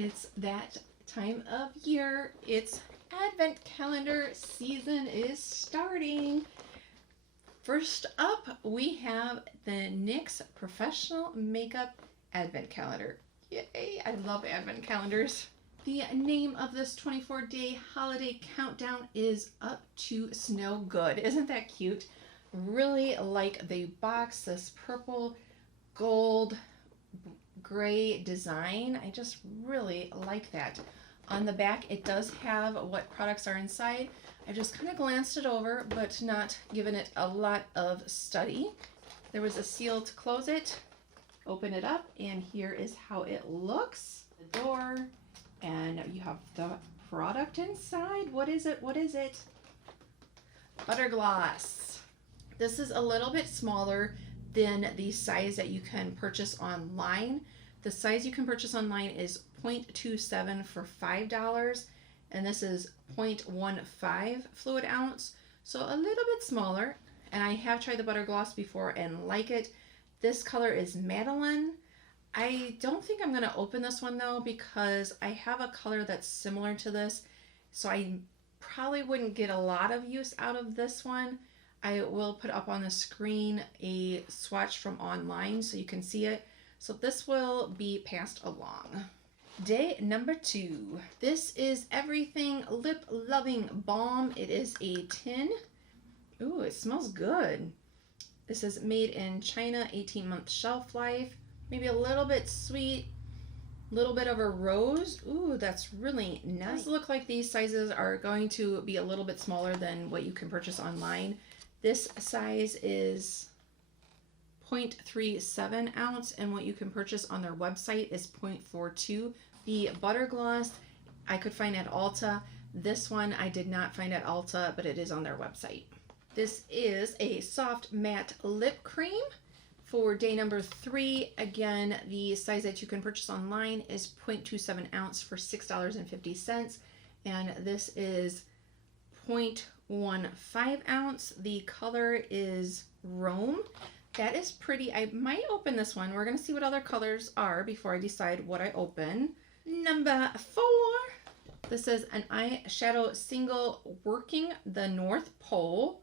It's that time of year. It's Advent calendar season is starting. First up, we have the NYX Professional Makeup Advent Calendar. Yay, I love Advent calendars. The name of this 24-day holiday countdown is Up to Snow Good. Isn't that cute? Really like the box, this purple, gold, gray design. I just really like that. On the back, it does have what products are inside. I just kind of glanced it over, but not given it a lot of study. There was a seal to close it. Open it up, and here is how it looks. The door, and you have the product inside. What is it? What is it? Butter gloss. This is a little bit smaller than the size that you can purchase online. The size you can purchase online is 0.27 for $5, and this is 0.15 fluid ounce, so a little bit smaller. And I have tried the butter gloss before and like it. This color is Madeline. I don't think I'm going to open this one though, because I have a color that's similar to this, so I probably wouldn't get a lot of use out of this one. I will put up on the screen a swatch from online so you can see it. So this will be passed along. Day number 2. This is Everything Lip Loving Balm. It is a tin. Ooh, it smells good. This is made in China, 18-month shelf life. Maybe a little bit sweet, a little bit of a rose. Ooh, that's really nice. It does look like these sizes are going to be a little bit smaller than what you can purchase online. This size is 0.37 ounce, and what you can purchase on their website is 0.42. The butter gloss I could find at Ulta. This one I did not find at Ulta, but it is on their website. This is a soft matte lip cream for day number 3. Again, the size that you can purchase online is 0.27 ounce for $6.50, and this is 0.15 ounce. The color is Rome. That is pretty. I might open this one. We're going to see what other colors are before I decide what I open. Number 4. This is an eyeshadow single Working the North Pole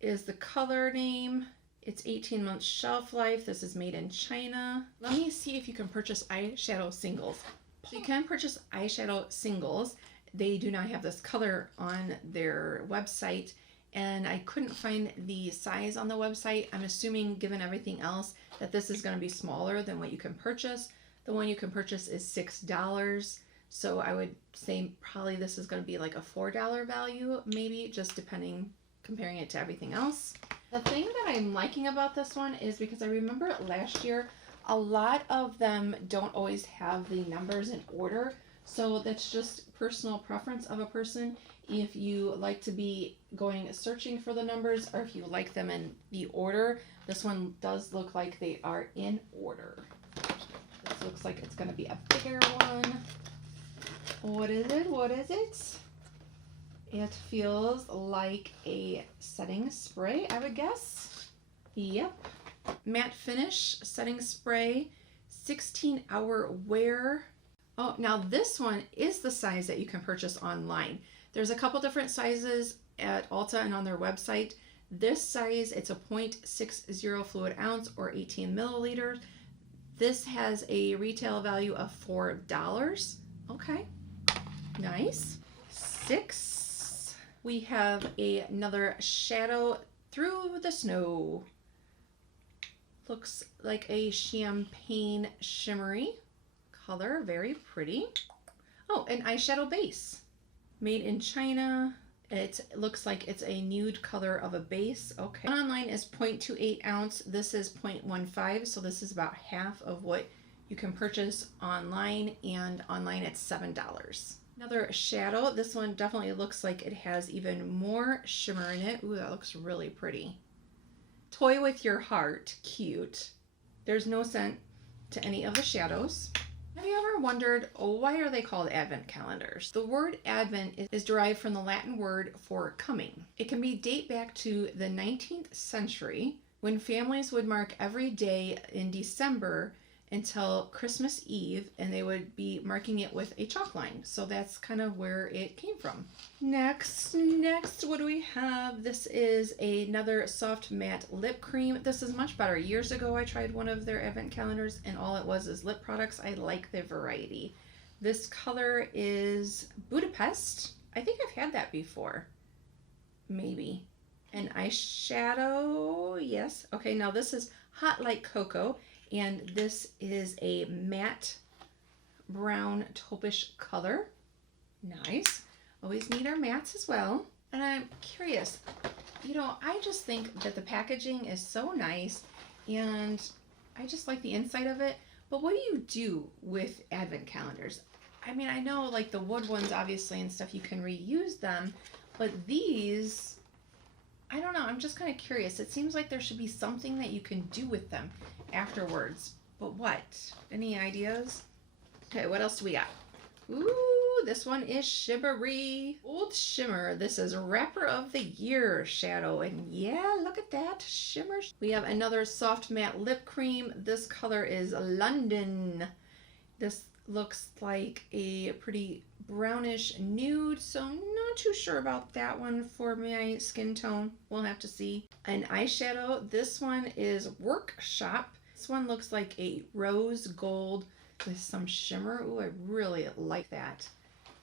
is the color name. It's 18 months shelf life. This is made in China. Let me see if you can purchase eyeshadow singles. So you can purchase eyeshadow singles. They do not have this color on their website, and I couldn't find the size on the website. I'm assuming, given everything else, that this is going to be smaller than what you can purchase. The one you can purchase is $6, so I would say probably this is going to be like a $4 value, maybe, just depending, comparing it to everything else. The thing that I'm liking about this one is because I remember last year, a lot of them don't always have the numbers in order, so that's just personal preference of a person. If you like to be going searching for the numbers, or if you like them in the order, this one does look like they are in order. This looks like it's going to be a bigger one. What is it? What is it? It feels like a setting spray, I would guess. Yep. Matte finish setting spray, 16-hour wear. Oh, now this one is the size that you can purchase online. There's a couple different sizes at Ulta and on their website. This size, it's a 0.60 fluid ounce or 18 milliliters. This has a retail value of $4. Okay, nice. 6. We have another Shadow Through the Snow. Looks like a champagne shimmery color, very pretty. Oh, an eyeshadow base. Made in China. It looks like it's a nude color of a base. Okay. Online is 0.28 ounce. This is 0.15, so this is about half of what you can purchase online, and online it's $7. Another shadow. This one definitely looks like it has even more shimmer in it. Ooh, that looks really pretty. Toy with Your Heart. Cute. There's no scent to any of the shadows. Have you ever wondered, why are they called Advent calendars? The word Advent is derived from the Latin word for coming. It can be date back to the 19th century, when families would mark every day in December until Christmas Eve, and they would be marking it with a chalk line. So that's kind of where it came from. Next, what do we have? This is another soft matte lip cream. This is much better. Years ago, I tried one of their advent calendars, and all it was is lip products. I like the variety. This color is Budapest. I think I've had that before. Maybe. An eyeshadow, yes. Okay, now this is Hot Like Cocoa, and this is a matte brown taupish color. Nice. Always need our mattes as well. And I'm curious, you know, I just think that the packaging is so nice, and I just like the inside of it. But what do you do with advent calendars? I mean, I know like the wood ones obviously and stuff, you can reuse them, but these, I don't know, I'm just kind of curious. It seems like there should be something that you can do with them afterwards. But what? Any ideas? Okay, what else do we got? Ooh, this one is shimmery. Old Shimmer. This is Wrapper of the Year shadow. And yeah, look at that shimmer. We have another soft matte lip cream. This color is London. This looks like a pretty brownish nude, so I'm not too sure about that one for my skin tone. We'll have to see. An eyeshadow. This one is Workshop. This one looks like a rose gold with some shimmer. Ooh, I really like that.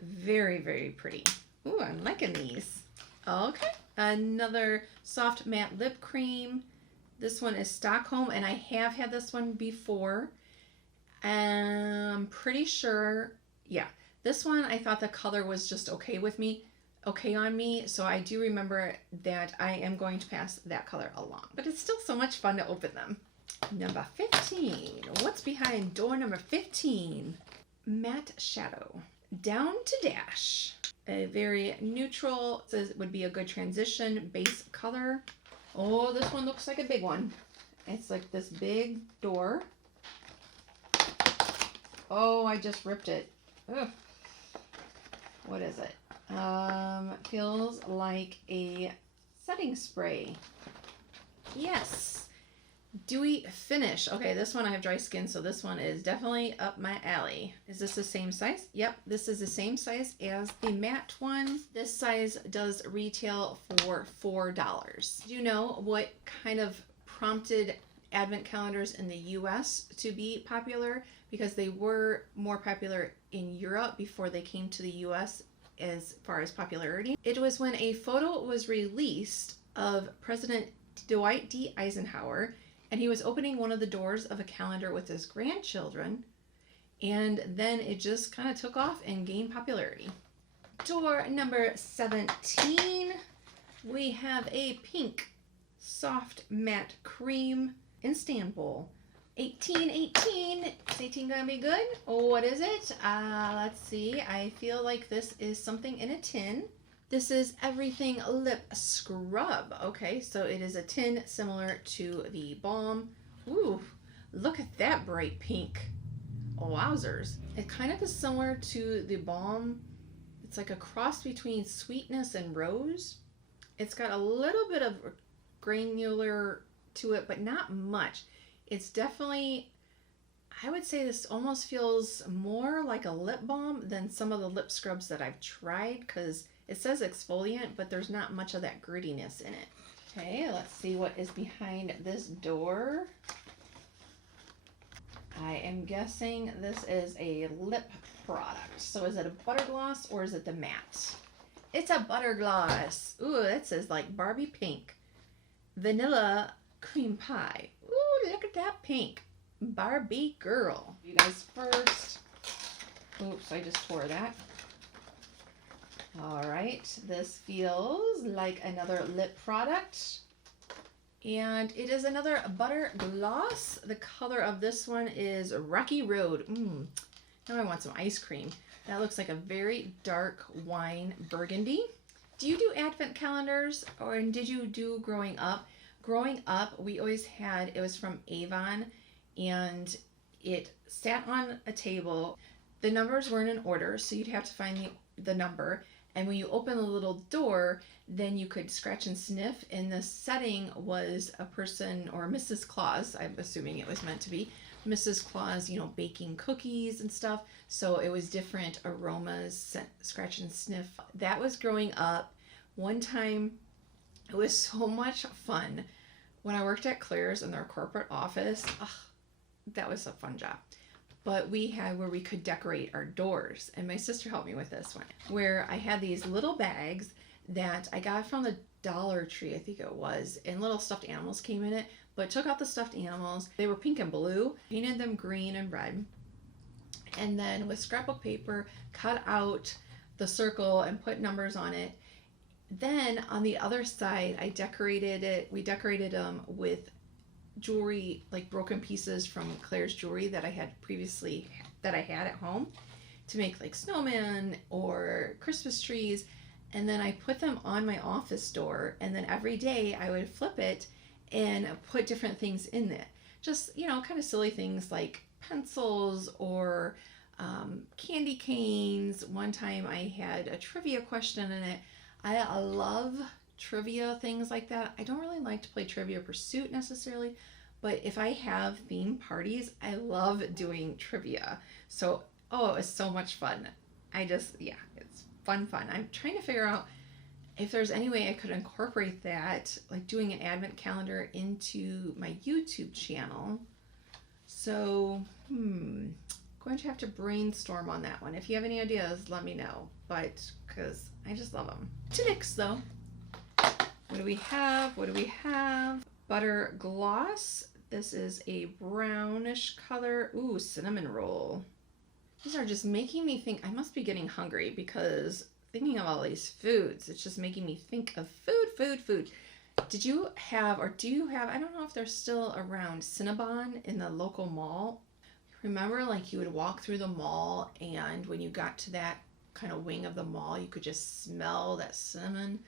Very, very pretty. Ooh, I'm liking these. Okay, another soft matte lip cream. This one is Stockholm, and I have had this one before. I'm pretty sure, yeah. This one, I thought the color was just okay on me. So I do remember that I am going to pass that color along. But it's still so much fun to open them. Number 15. What's behind door number 15? Matte Shadow. Down to Dash. A very neutral, says it would be a good transition base color. Oh, this one looks like a big one. It's like this big door. Oh, I just ripped it. Ugh. What is it? Feels like a setting spray. Yes. Dewy Finish. Okay, this one I have dry skin, so this one is definitely up my alley. Is this the same size? Yep, this is the same size as the matte one. This size does retail for $4. Do you know what kind of prompted advent calendars in the US to be popular? Because they were more popular in Europe before they came to the US as far as popularity. It was when a photo was released of President Dwight D. Eisenhower, and he was opening one of the doors of a calendar with his grandchildren, and then it just kind of took off and gained popularity. Door number 17, we have a pink soft matte cream Istanbul. 1818. Is 18 gonna be good? Oh, what is it? Let's see. I feel like this is something in a tin. This is Everything Lip Scrub. Okay, so it is a tin similar to the balm. Ooh, look at that bright pink. Wowzers. It kind of is similar to the balm. It's like a cross between sweetness and rose. It's got a little bit of granular to it, but not much. It's definitely, I would say this almost feels more like a lip balm than some of the lip scrubs that I've tried, because it says exfoliant, but there's not much of that grittiness in it. Okay, let's see what is behind this door. I am guessing this is a lip product. So is it a butter gloss or is it the matte? It's a butter gloss. Ooh, that says like Barbie pink. Vanilla cream pie. Ooh, look at that pink. Barbie girl. You guys first. Oops, I just tore that. All right, this feels like another lip product. And it is another butter gloss. The color of this one is Rocky Road. Now I want some ice cream. That looks like a very dark wine burgundy. Do you do advent calendars, or did you do growing up? Growing up, we always had, it was from Avon, and it sat on a table. The numbers weren't in order, so you'd have to find the number. And when you open the little door, then you could scratch and sniff. And the setting was a person, or Mrs. Claus, I'm assuming it was meant to be, Mrs. Claus, you know, baking cookies and stuff. So it was different aromas, scratch and sniff. That was growing up. One time, it was so much fun. When I worked at Claire's in their corporate office, that was a fun job. But we had where we could decorate our doors. And my sister helped me with this one, where I had these little bags that I got from the Dollar Tree, I think it was, and little stuffed animals came in it, but took out the stuffed animals. They were pink and blue, painted them green and red, and then with scrapbook paper, cut out the circle and put numbers on it. Then on the other side, we decorated them with jewelry, like broken pieces from Claire's jewelry that I had at home to make like snowmen or Christmas trees. And then I put them on my office door, and then every day I would flip it and put different things in it. Just, you know, kind of silly things like pencils or candy canes. One time I had a trivia question in it. I love trivia things like that. I don't really like to play Trivia Pursuit necessarily, but if I have theme parties, I love doing trivia. So, it was so much fun. It's fun. I'm trying to figure out if there's any way I could incorporate that, like doing an advent calendar into my YouTube channel. So, going to have to brainstorm on that one. If you have any ideas, let me know. But, because I just love them. To NYX, though. What do we have? Butter gloss. This is a brownish color. Ooh, cinnamon roll. These are just making me think. I must be getting hungry because thinking of all these foods, it's just making me think of food. Did you have, or do you have, I don't know if they're still around, Cinnabon in the local mall? Remember, like, you would walk through the mall, and when you got to that kind of wing of the mall, you could just smell that cinnamon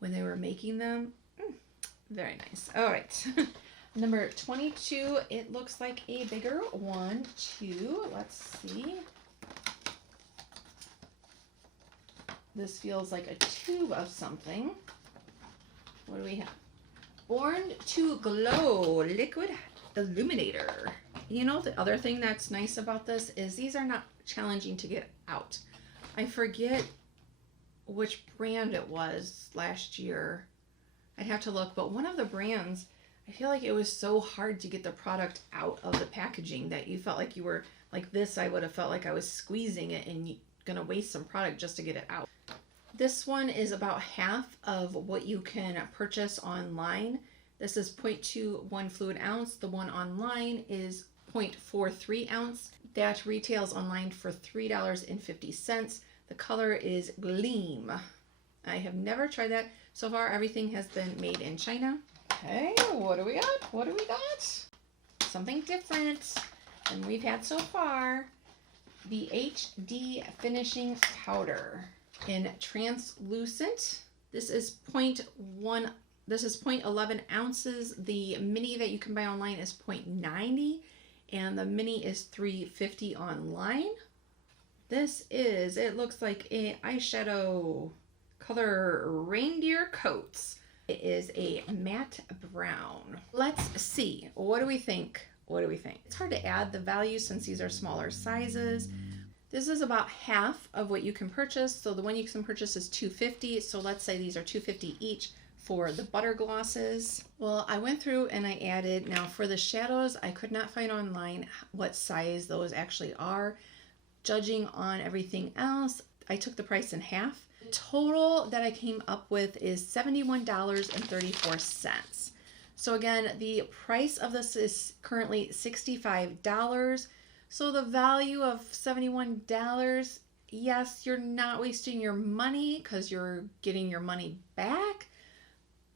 when they were making them. Very nice. All right. Number 22, it looks like a bigger one, too. Let's see. This feels like a tube of something. What do we have? Born to Glow Liquid Illuminator. You know, the other thing that's nice about this is these are not challenging to get out. I forget which brand it was last year. I'd have to look, but one of the brands, I feel like it was so hard to get the product out of the packaging that you felt like you were, like this, I would have felt like I was squeezing it and gonna waste some product just to get it out. This one is about half of what you can purchase online. This is 0.21 fluid ounce. The one online is 0.43 ounce. That retails online for $3.50. The color is Gleam. I have never tried that. So far, everything has been made in China. Okay, what do we got? Something different than we've had so far. The HD Finishing Powder in translucent. This is 0.11 ounces. The mini that you can buy online is 0.90, and the mini is $3.50 online. This is, it looks like a eyeshadow color Reindeer Coats. It is a matte brown. Let's see. What do we think? It's hard to add the value since these are smaller sizes. This is about half of what you can purchase. So the one you can purchase is $2.50. So let's say these are $2.50 each for the butter glosses. Well, I went through and I added, now for the shadows, I could not find online what size those actually are. Judging on everything else, I took the price in half. The total that I came up with is $71.34. So again, the price of this is currently $65. So the value of $71, yes, you're not wasting your money because you're getting your money back.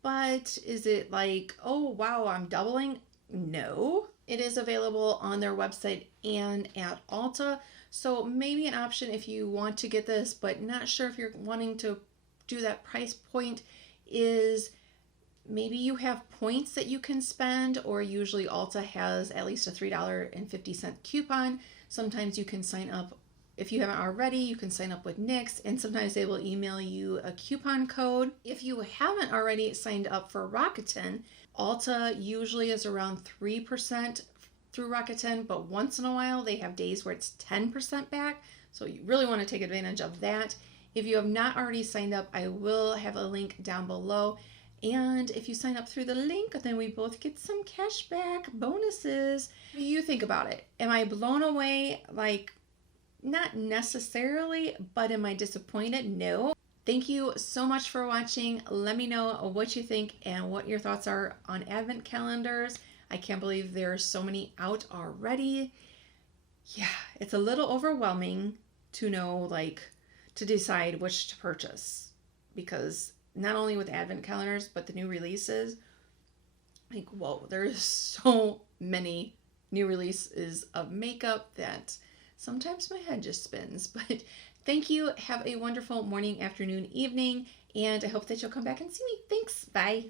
But is it like, oh, wow, I'm doubling? No. It is available on their website and at Ulta. So maybe an option if you want to get this, but not sure if you're wanting to do that price point, is maybe you have points that you can spend, or usually Ulta has at least a $3.50 coupon. Sometimes you can sign up, if you haven't already, you can sign up with NYX, and sometimes they will email you a coupon code. If you haven't already signed up for Rakuten, Ulta usually is around 3% through Rakuten, but once in a while they have days where it's 10% back. So you really want to take advantage of that. If you have not already signed up, I will have a link down below. And if you sign up through the link, then we both get some cash back bonuses. You think about it. Am I blown away? Like, not necessarily, but am I disappointed? No. Thank you so much for watching. Let me know what you think and what your thoughts are on advent calendars. I can't believe there are so many out already. Yeah, it's a little overwhelming to know, like, to decide which to purchase, because not only with advent calendars, but the new releases, like, whoa, there's so many new releases of makeup that sometimes my head just spins. But thank you. Have a wonderful morning, afternoon, evening, and I hope that you'll come back and see me. Thanks. Bye.